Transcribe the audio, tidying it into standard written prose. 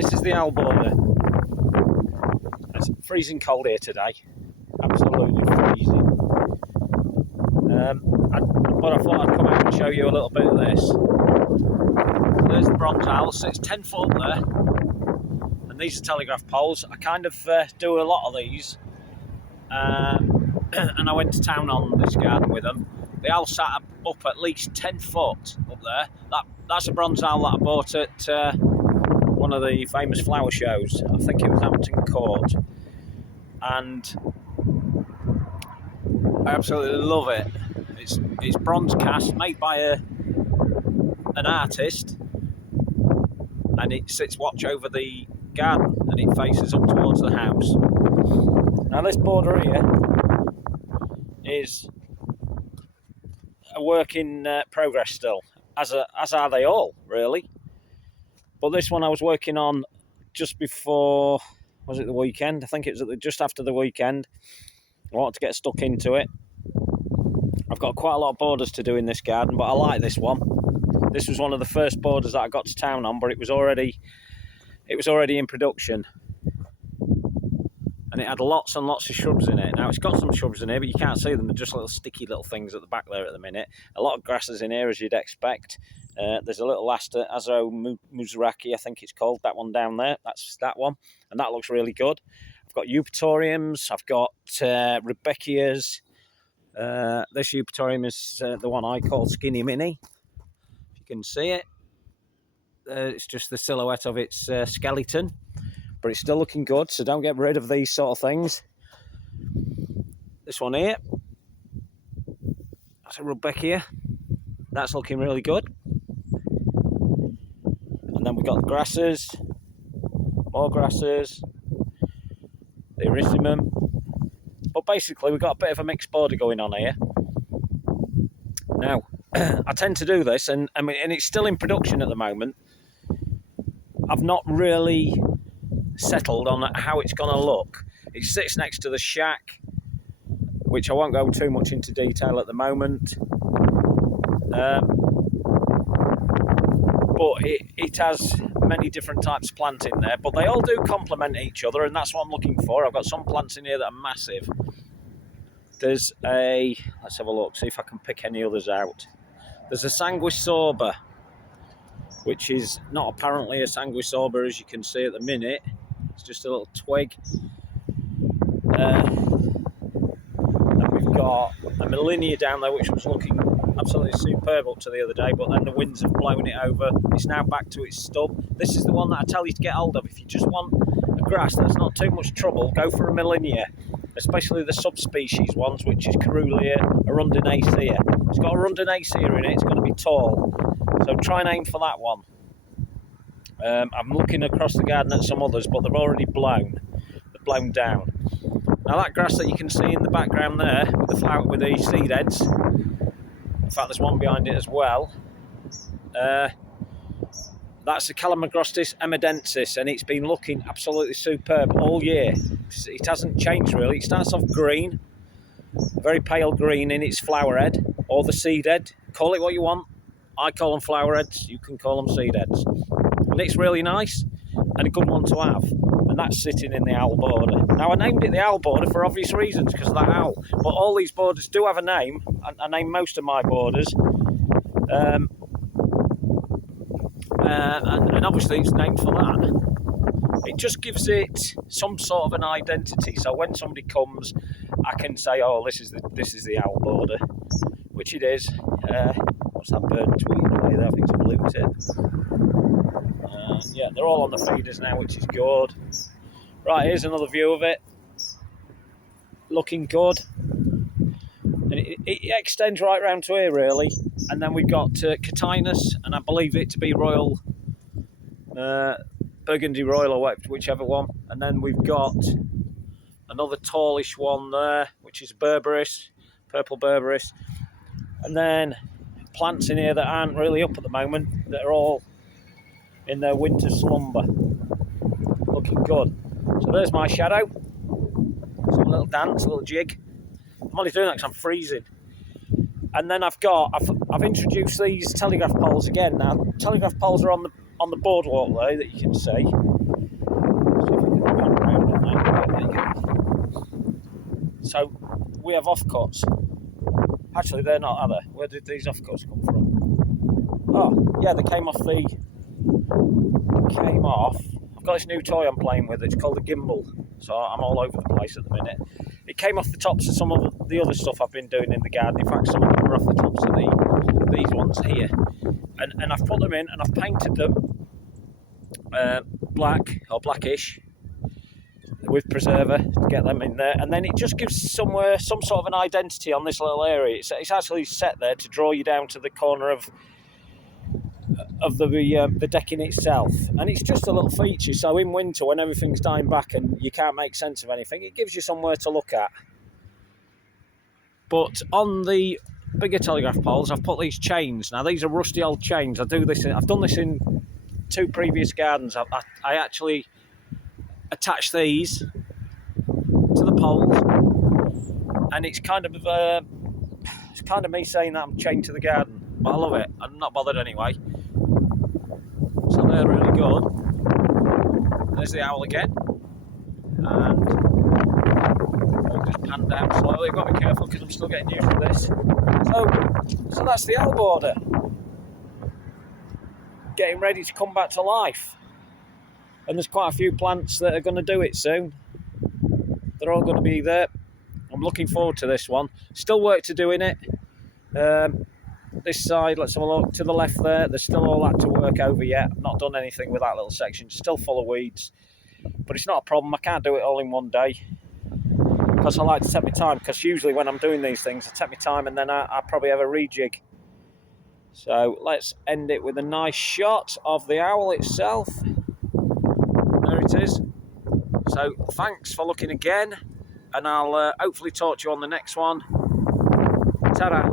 This is the owl border. It's freezing cold here today. Absolutely freezing. But I thought I'd come out and show you a little bit of this. There's the bronze owl, so it's 10 foot there. And these are telegraph poles. I kind of do a lot of these. And I went to town on this garden with them. The owl sat up at least 10 foot up there. That's a bronze owl that I bought at one of the famous flower shows. I think it was Hampton Court. And I absolutely love it. It's bronze cast, made by an artist, and it sits watch over the garden and it faces up towards the house. Now this border here is a work in progress still, as are they all really. But this one I was working on just before, was it the weekend? I think it was just after the weekend. I wanted to get stuck into it. I've got quite a lot of borders to do in this garden, but I like this one. This was one of the first borders that I got to town on, but it was already in production. And it had lots and lots of shrubs in it. Now it's got some shrubs in here, but you can't see them. They're just little sticky little things at the back there at the minute. A lot of grasses in here, as you'd expect. There's a little aster, Azro Muzraki, I think it's called. That one down there. That's that one, and that looks really good. I've got eupatoriums. I've got rudbeckias. This eupatorium is the one I call Skinny Mini. If you can see it, it's just the silhouette of its skeleton, but it's still looking good, so don't get rid of these sort of things. This one here, that's a rudbeckia. That's looking really good. And then we've got the grasses, more grasses, the erysimum. But basically we've got a bit of a mixed border going on here. Now, I tend to do this, and it's still in production at the moment. I've not really settled on how it's going to look. It sits next to the shack, which I won't go too much into detail at the moment. But it has many different types of plant in there, but they all do complement each other, and that's what I'm looking for. I've got some plants in here that are massive. There's let's have a look, see if I can pick any others out. There's a sanguisorba, which is not apparently a sanguisorba as you can see at the minute. It's just a little twig. And we've got a Melinia down there, which was looking absolutely superb up to the other day, but then the winds have blown it over. It's now back to its stub. This is the one that I tell you to get hold of. If you just want a grass that's not too much trouble, go for a Melinia, especially the subspecies ones, which is Caerulea arundinacea. It's got arundinacea in it, it's going to be tall, so try and aim for that one. I'm looking across the garden at some others, but they're already blown. They're blown down. Now that grass that you can see in the background there, with the flower, with the seed heads, in fact there's one behind it as well, that's the Calamagrostis emadensis, and it's been looking absolutely superb all year. It hasn't changed really. It starts off green, very pale green in its flower head, or the seed head. Call it what you want. I call them flower heads, you can call them seed heads. And it's really nice, and a good one to have. And that's sitting in the owl border. Now I named it the owl border for obvious reasons, because of that owl. But all these borders do have a name. I name most of my borders. And obviously it's named for that. It just gives it some sort of an identity. So when somebody comes, I can say, "Oh, this is the owl border," which it is. What's that bird tweeting away there? I think it's a blue tip. Yeah, they're all on the feeders now, which is good. Right, here's another view of it. Looking good. And it extends right round to here, really. And then we've got Catinus, and I believe it to be Royal, Burgundy Royal, or whichever one. And then we've got another tallish one there, which is Berberis, purple Berberis. And then plants in here that aren't really up at the moment, that are all in their winter slumber. Looking good. So there's my shadow. Some little dance, a little jig. I'm only doing that because I'm freezing. And then I've introduced these telegraph poles again now. Telegraph poles are on the boardwalk there that you can see. So we have offcuts. Actually, they're not, are they? Where did these offcuts come from? Oh, yeah, they came off. I've got this new toy I'm playing with. It's called a gimbal. So I'm all over the place at the minute. It came off the tops of some of the other stuff I've been doing in the garden. In fact, some of them are off the tops of these ones here. And I've put them in and I've painted them black or blackish with preserver to get them in there, and then it just gives some sort of an identity on this little area. It's actually set there to draw you down to the corner of the decking itself, and it's just a little feature. So in winter, when everything's dying back and you can't make sense of anything, it gives you somewhere to look at. But on the bigger telegraph poles, I've put these chains. Now these are rusty old chains. I've done this in 2 previous gardens. I actually attach these to the poles, and it's kind of me saying that I'm chained to the garden, but I love it. I'm not bothered anyway. So they're really good. There's the owl again, and I'll just pan down slowly. I've got to be careful because I'm still getting used to this. So that's the owl border, getting ready to come back to life. And there's quite a few plants that are going to do it soon. They're all going to be there. I'm looking forward to this one. Still work to do in it. This side, let's have a look. To the left there's still all that to work over yet. I've not done anything with that little section. Still full of weeds. But it's not a problem. I can't do it all in one day, because I like to take my time. Because usually when I'm doing these things, I take my time and then I probably have a rejig. So let's end it with a nice shot of the owl itself. There it is. So thanks for looking again, and I'll hopefully talk to you on the next one. Ta-ra.